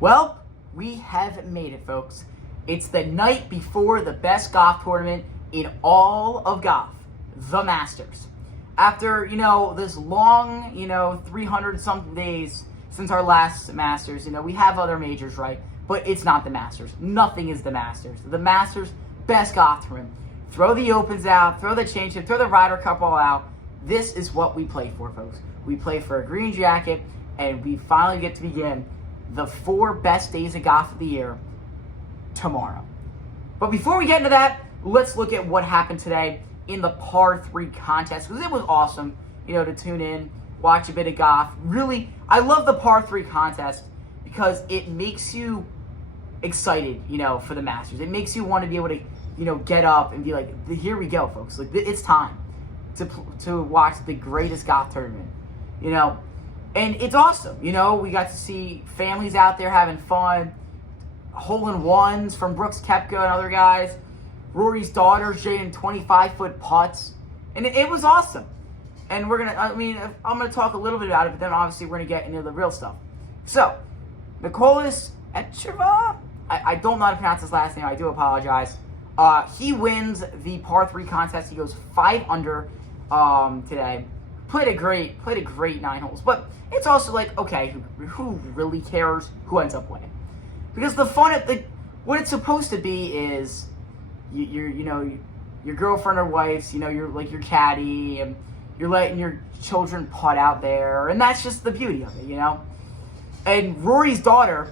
Well, we have made it, folks. It's the night before the best golf tournament in all of golf, the Masters. After, this long, 300 something days since our last Masters, we have other majors, right? But it's not the Masters. Nothing is the Masters. The Masters, best golf tournament. Throw the Opens out, throw the Championship, throw the Ryder Cup all out. This is what we play for, folks. We play for a green jacket, and we finally get to begin the 4 best days of golf of the year tomorrow. But before we get into that, let's look at what happened today in the par 3 contest, because it was awesome, to tune in, watch a bit of golf. Really, I love the par 3 contest because it makes you excited, for the Masters. It makes you want to be able to, get up and be like, here we go, folks. Like, it's time to watch the greatest golf tournament, And it's awesome, we got to see families out there having fun, hole-in-ones from Brooks Koepka and other guys, Rory's daughters shooting 25-foot putts, and it was awesome. And I'm going to talk a little bit about it, but then obviously we're going to get into the real stuff. So, Nicholas Etcheva, I don't know how to pronounce his last name, I do apologize. He wins the par 3 contest. He goes 5 under today. Played a great 9 holes, but it's also like, okay, who really cares who ends up winning? Because the fun at what it's supposed to be is your girlfriend or wife's, you're like your caddy, and you're letting your children putt out there, and that's just the beauty of it, And Rory's daughter,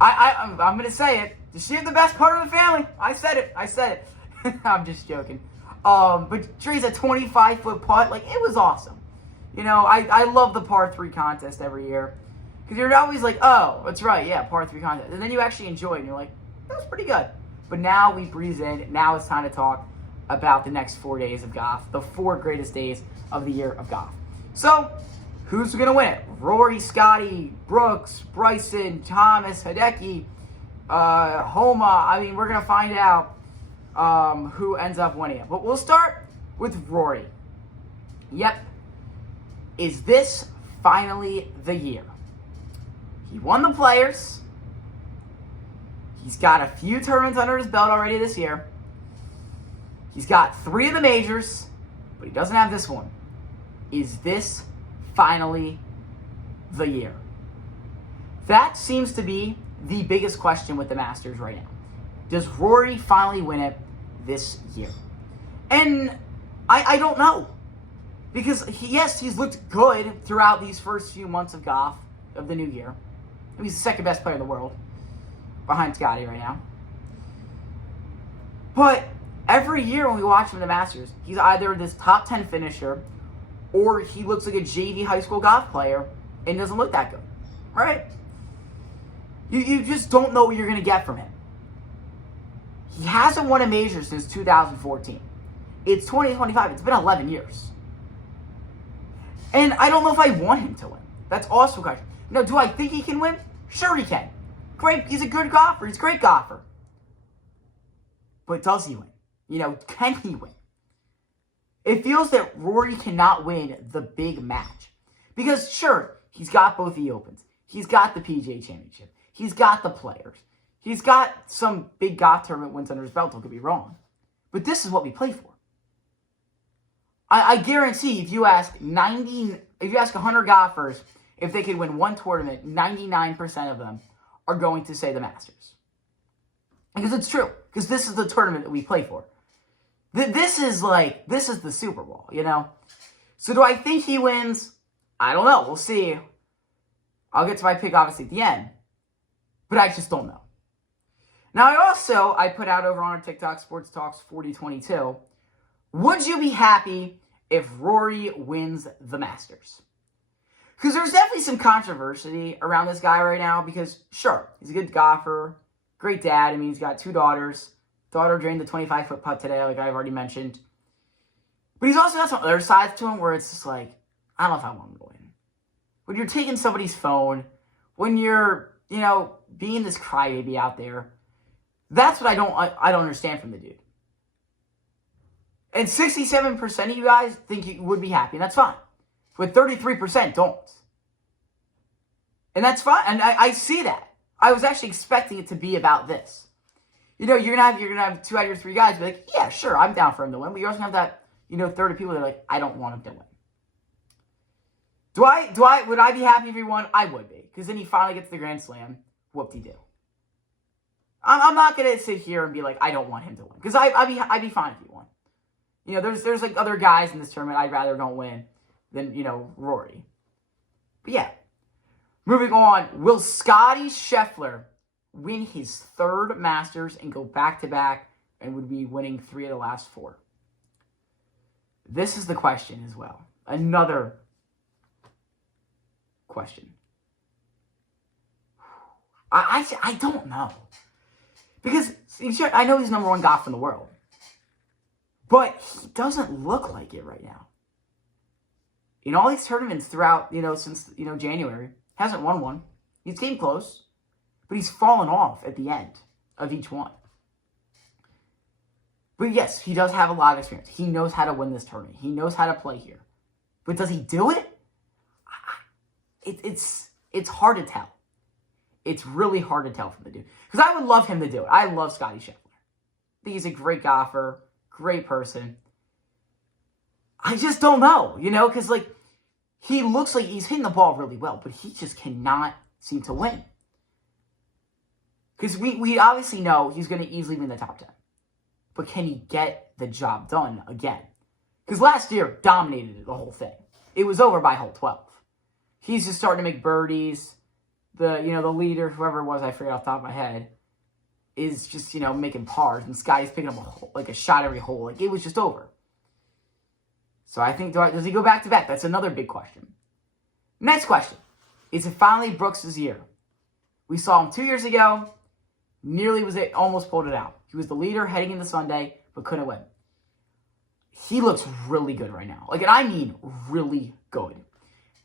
I'm gonna say it. Does she have the best putter of the family? I said it. I'm just joking. But she's a 25-foot putt. Like, it was awesome. I love the par 3 contest every year. Because you're always like, oh, that's right, yeah, par 3 contest. And then you actually enjoy it, and you're like, that was pretty good. But now we breeze in. Now it's time to talk about the next 4 days of golf. The 4 greatest days of the year of golf. So, who's going to win it? Rory, Scotty, Brooks, Bryson, Thomas, Hideki, Homa. We're going to find out who ends up winning it. But we'll start with Rory. Yep. Is this finally the year? He won the Players. He's got a few tournaments under his belt already this year. He's got 3 of the majors, but he doesn't have this one. Is this finally the year? That seems to be the biggest question with the Masters right now. Does Rory finally win it this year? And I don't know. Because, he's looked good throughout these first few months of golf of the new year. He's the second best player in the world, behind Scotty right now. But every year when we watch him in the Masters, he's either this top 10 finisher, or he looks like a JV high school golf player and doesn't look that good. Right? You just don't know what you're going to get from him. He hasn't won a major since 2014. It's 2025. It's been 11 years. And I don't know if I want him to win. That's also a question. Now, do I think he can win? Sure he can. Great. He's a good golfer. He's a great golfer. But does he win? Can he win? It feels that Rory cannot win the big match. Because, sure, he's got both the Opens. He's got the PGA Championship. He's got the Players. He's got some big golf tournament wins under his belt, don't get me wrong. But this is what we play for. I guarantee if you ask 100 golfers if they could win one tournament, 99% of them are going to say the Masters. Because it's true. Because this is the tournament that we play for. This is the Super Bowl, So do I think he wins? I don't know. We'll see. I'll get to my pick, obviously, at the end. But I just don't know. Now, I put out over on our TikTok, Sports Talks 4022, would you be happy if Rory wins the Masters? Because there's definitely some controversy around this guy right now. Because, sure, he's a good golfer, great dad. He's got 2 daughters. Daughter drained the 25-foot putt today, like I've already mentioned. But he's also got some other sides to him where it's just like, I don't know if I want him to win. When you're taking somebody's phone, when you're, being this crybaby out there, that's what I don't understand from the dude. And 67% of you guys think you would be happy, and that's fine. But 33% don't. And that's fine. And I see that. I was actually expecting it to be about this. You know, you're gonna have 2 out of your 3 guys be like, yeah, sure, I'm down for him to win, but you're also gonna have that, third of people that are like, I don't want him to win. Would I be happy if he won? I would be, because then he finally gets the Grand Slam. Whoop-de-doo. I'm not gonna sit here and be like, I don't want him to win, because I'd be fine if he won. There's like other guys in this tournament I'd rather don't win than Rory. But yeah, moving on. Will Scottie Scheffler win his 3rd Masters and go back-to-back, and would be winning 3 of the last 4? This is the question as well. Another question. I don't know. Because I know he's #1 golfer in the world. But he doesn't look like it right now. In all these tournaments throughout, since, January, hasn't won one. He's came close. But he's fallen off at the end of each one. But yes, he does have a lot of experience. He knows how to win this tournament. He knows how to play here. But does he do it? It's hard to tell. It's really hard to tell from the dude. Because I would love him to do it. I love Scottie Scheffler. I think he's a great golfer, great person. I just don't know, because, he looks like he's hitting the ball really well, but he just cannot seem to win. Because we obviously know he's going to easily win the top 10. But can he get the job done again? Because last year, dominated the whole thing. It was over by hole 12. He's just starting to make birdies. The leader, whoever it was, I forget off the top of my head, is just, making pars. And Scotty's picking up a shot every hole. It was just over. So I think, does he go back-to-back? That's another big question. Next question. Is it finally Brooks' year? We saw him 2 years ago. Almost pulled it out. He was the leader heading into Sunday, but couldn't win. He looks really good right now. And I mean really good.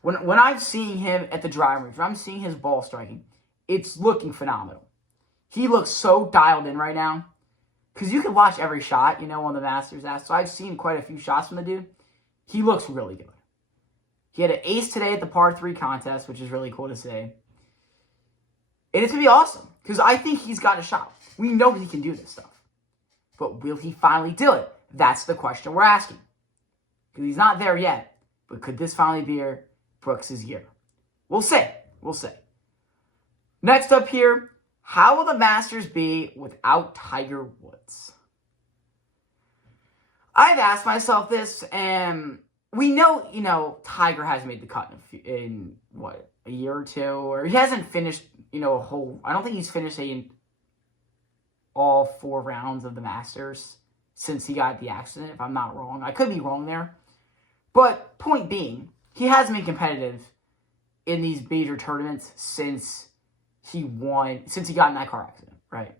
When I'm seeing him at the driving range, when I'm seeing his ball striking, it's looking phenomenal. He looks so dialed in right now. Because you can watch every shot, on the Masters app. So I've seen quite a few shots from the dude. He looks really good. He had an ace today at the par 3 contest, which is really cool to see. And it's going to be awesome. Because I think he's got a shot. We know he can do this stuff. But will he finally do it? That's the question we're asking. Because he's not there yet. But could this finally be Brooks' year? We'll see. We'll see. Next up here, how will the Masters be without Tiger Woods? I've asked myself this, and we know, Tiger hasn't made the cut in a year or two, or he hasn't finished, I don't think he's finished all 4 rounds of the Masters since he got the accident, if I'm not wrong. I could be wrong there. But point being, he hasn't been competitive in these major tournaments since he got in that car accident, right?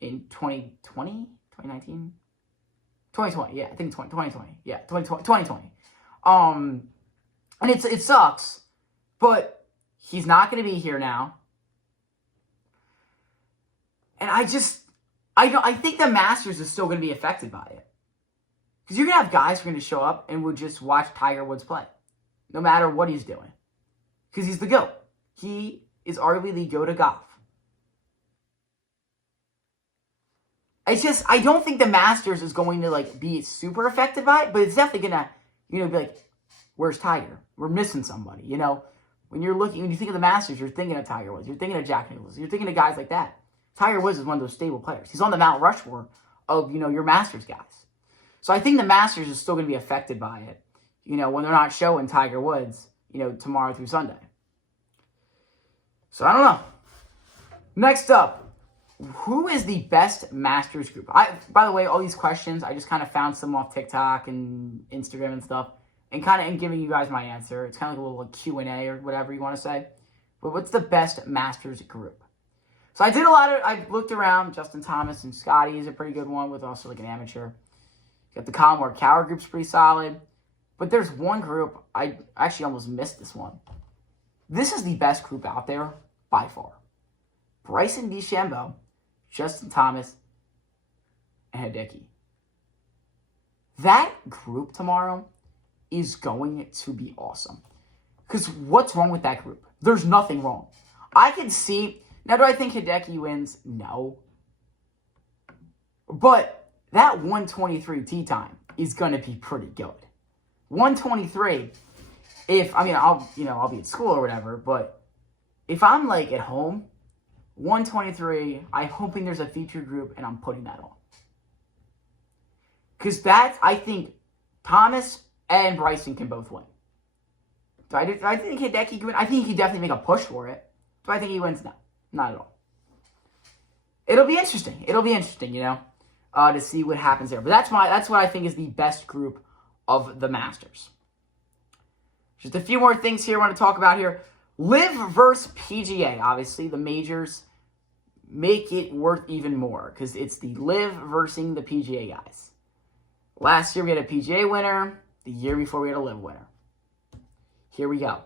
In 2020? 2019? 2020, yeah, I think 2020. Yeah, 2020. And it sucks, but he's not going to be here now. And I think the Masters is still going to be affected by it. Because you're going to have guys who are going to show up and will just watch Tiger Woods play. No matter what he's doing. Because he's the GOAT. He is arguably the GOAT of golf. I don't think the Masters is going to, be super affected by it. But it's definitely going to, be like, where's Tiger? We're missing somebody, When you think of the Masters, you're thinking of Tiger Woods. You're thinking of Jack Nicklaus. You're thinking of guys like that. Tiger Woods is one of those stable players. He's on the Mount Rushmore of, your Masters guys. So I think the Masters is still going to be affected by it, when they're not showing Tiger Woods, tomorrow through Sunday. So I don't know. Next up, who is the best Masters group? By the way, all these questions, I just kind of found some off TikTok and Instagram and stuff, and giving you guys my answer. It's kind of like a little Q&A or whatever you want to say. But what's the best Masters group? So I looked around. Justin Thomas and Scotty is a pretty good one with also an amateur. Got the Collin Morikawa group's pretty solid. But there's one group, I actually almost missed this one. This is the best group out there by far. Bryson DeChambeau, Justin Thomas, and Hideki. That group tomorrow is going to be awesome. Because what's wrong with that group? There's nothing wrong. I can see. Now, do I think Hideki wins? No. But that 123 tee time is going to be pretty good. 123, I'll be at school or whatever, but if I'm like at home, 123, I'm hoping there's a feature group and I'm putting that on. Because I think Thomas and Bryson can both win. Do I think Hideki can win? I think he can definitely make a push for it. Do I think he wins? No, not at all. It'll be interesting. To see what happens there. But that's what I think is the best group of the Masters. Just a few more things here I want to talk about here. LIV versus PGA. Obviously, the majors make it worth even more because it's the LIV versus the PGA guys. Last year we had a PGA winner. The year before we had a LIV winner. Here we go.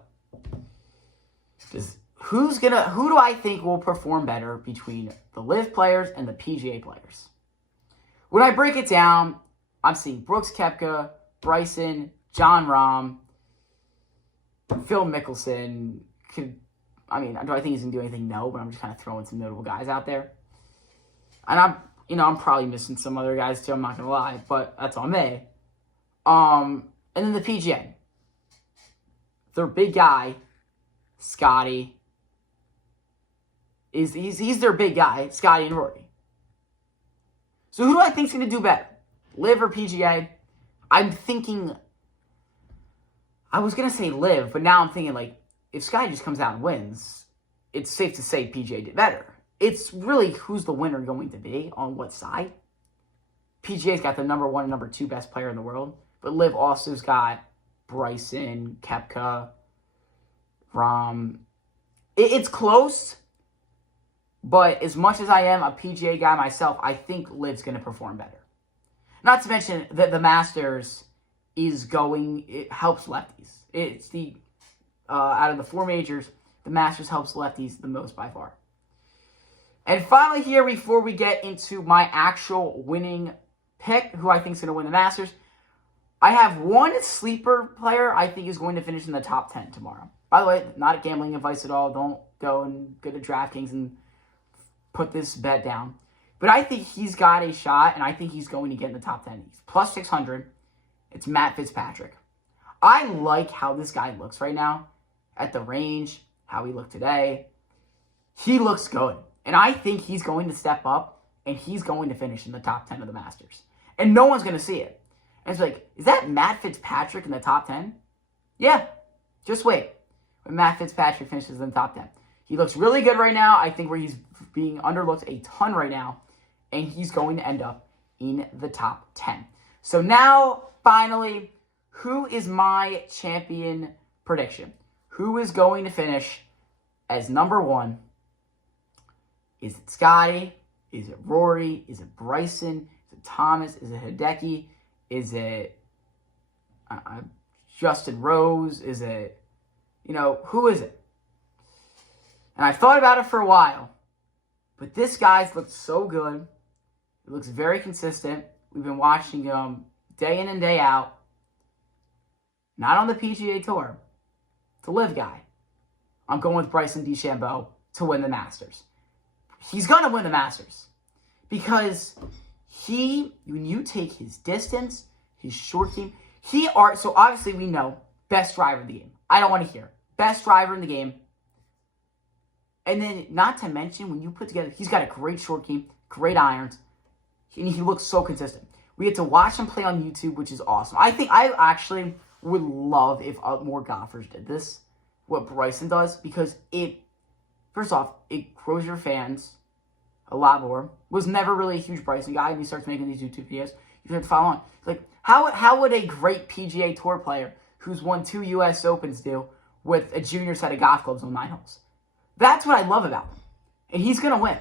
Who do I think will perform better between the LIV players and the PGA players? When I break it down, I'm seeing Brooks Koepka, Bryson, Jon Rahm, Phil Mickelson. Do I think he's going to do anything? No, but I'm just kind of throwing some notable guys out there. And I'm probably missing some other guys too, I'm not going to lie, but that's on me. And then the PGA. Their big guy, Scotty, he's their big guy, Scotty and Rory. So who do I think is going to do better? LIV or PGA? I'm thinking, I was going to say LIV, but now I'm thinking, like, if Scotty just comes out and wins, it's safe to say PGA did better. It's really who's the winner going to be on what side. PGA's got the number 1 and number 2 best player in the world, but LIV also's got Bryson, Koepka, Rahm. It's close, but as much as I am a PGA guy myself, I think LIV's going to perform better. Not to mention that the Masters it helps lefties. It's out of the 4 majors, the Masters helps lefties the most by far. And finally here, before we get into my actual winning pick, who I think is going to win the Masters, I have one sleeper player I think is going to finish in the top 10 tomorrow. By the way, not gambling advice at all. Don't go to DraftKings and put this bet down. But I think he's got a shot, and I think he's going to get in the top 10. He's plus 600. It's Matt Fitzpatrick. I like how this guy looks right now at the range, how he looked today. He looks good. And I think he's going to step up, and he's going to finish in the top 10 of the Masters. And no one's going to see it. And it's like, is that Matt Fitzpatrick in the top 10? Yeah. Just wait. When Matt Fitzpatrick finishes in the top 10. He looks really good right now. I think where he's being underlooked a ton right now. And he's going to end up in the top 10. So now, finally, who is my champion prediction? Who is going to finish as number 1? Is it Scotty? Is it Rory? Is it Bryson? Is it Thomas? Is it Hideki? Is it Justin Rose? Is it, who is it? And I've thought about it for a while. But this guy's looked so good. He looks very consistent. We've been watching him day in and day out. Not on the PGA Tour. The LIV guy. I'm going with Bryson DeChambeau to win the Masters. He's going to win the Masters. Because when you take his distance, his short game, so obviously we know, best driver in the game. I don't want to hear. Best driver in the game. And then, not to mention, when you put together, he's got a great short game, great irons, and he looks so consistent. We get to watch him play on YouTube, which is awesome. I actually would love if more golfers did this, what Bryson does, because first off, it grows your fans a lot more. Was never really a huge Bryson guy, and he starts making these YouTube videos. You start to follow on. It's like, how would a great PGA Tour player who's won 2 U.S. Opens do with a junior set of golf clubs on 9 holes? That's what I love about him. And he's going to win.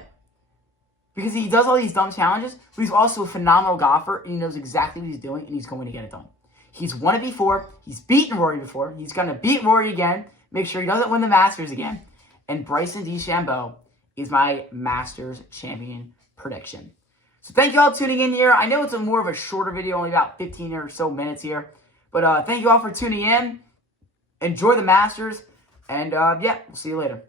Because he does all these dumb challenges, but he's also a phenomenal golfer, and he knows exactly what he's doing, and he's going to get it done. He's won it before. He's beaten Rory before. He's going to beat Rory again. Make sure he doesn't win the Masters again. And Bryson DeChambeau is my Masters champion prediction. So thank you all for tuning in here. I know it's more of a shorter video, only about 15 or so minutes here. But thank you all for tuning in. Enjoy the Masters. And we'll see you later.